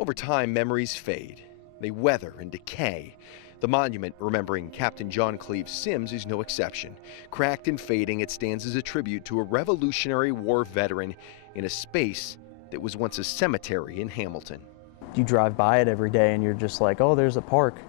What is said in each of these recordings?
Over time, memories fade. They weather and decay. The monument remembering Captain John Cleve Sims is no exception. Cracked and fading, it stands as a tribute to a Revolutionary War veteran in a space that was once a cemetery in Hamilton. You drive by it every day and you're just like, oh, there's a park.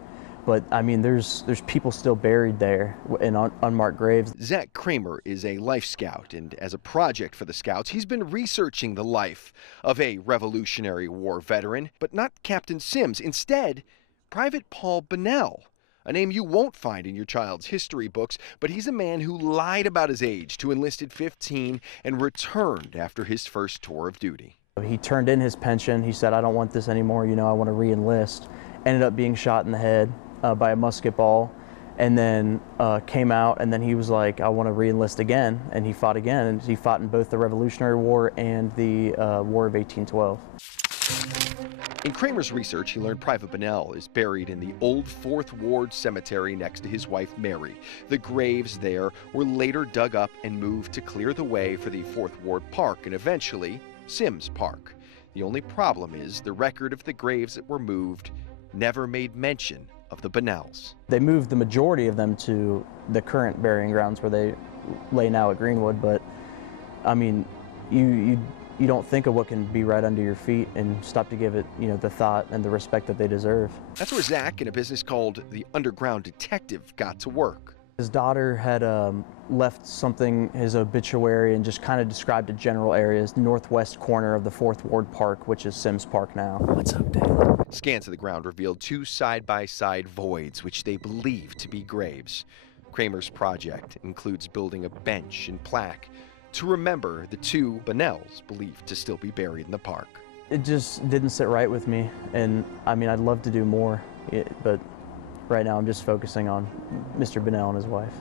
But I mean, there's people still buried there in unmarked graves. Zach Kramer is a life scout, and as a project for the Scouts, he's been researching the life of a Revolutionary War veteran, but not Captain Sims. Instead, Private Paul Bonnell, a name you won't find in your child's history books, but he's a man who lied about his age to enlist at 15 and returned after his first tour of duty. He turned in his pension. He said, I don't want this anymore, I want to re-enlist. Ended up being shot in the head by a musket ball, and then came out, and then he was like, I want to re-enlist again, and he fought again, and he fought in both the Revolutionary War and the War of 1812. In Kramer's research, he learned Private Bonnell is buried in the old 4th Ward cemetery next to his wife Mary. The graves there were later dug up and moved to clear the way for the 4th Ward Park and eventually Sims Park. The only problem is the record of the graves that were moved never made mention of the Bonnells. They moved the majority of them to the current burying grounds where they lay now at Greenwood, but I mean, you don't think of what can be right under your feet and stop to give it, the thought and the respect that they deserve. That's where Zach, in a business called The Underground Detective, got to work. His daughter had left something, his obituary, and just kind of described a general area as northwest corner of the 4th Ward Park, which is Sims Park now. What's up, Dale? Scans of the ground revealed 2 side-by-side voids, which they believed to be graves. Kramer's project includes building a bench and plaque to remember the 2 Bonnells believed to still be buried in the park. It just didn't sit right with me, and I mean, I'd love to do more, but right now I'm just focusing on Mr. Bonnell and his wife.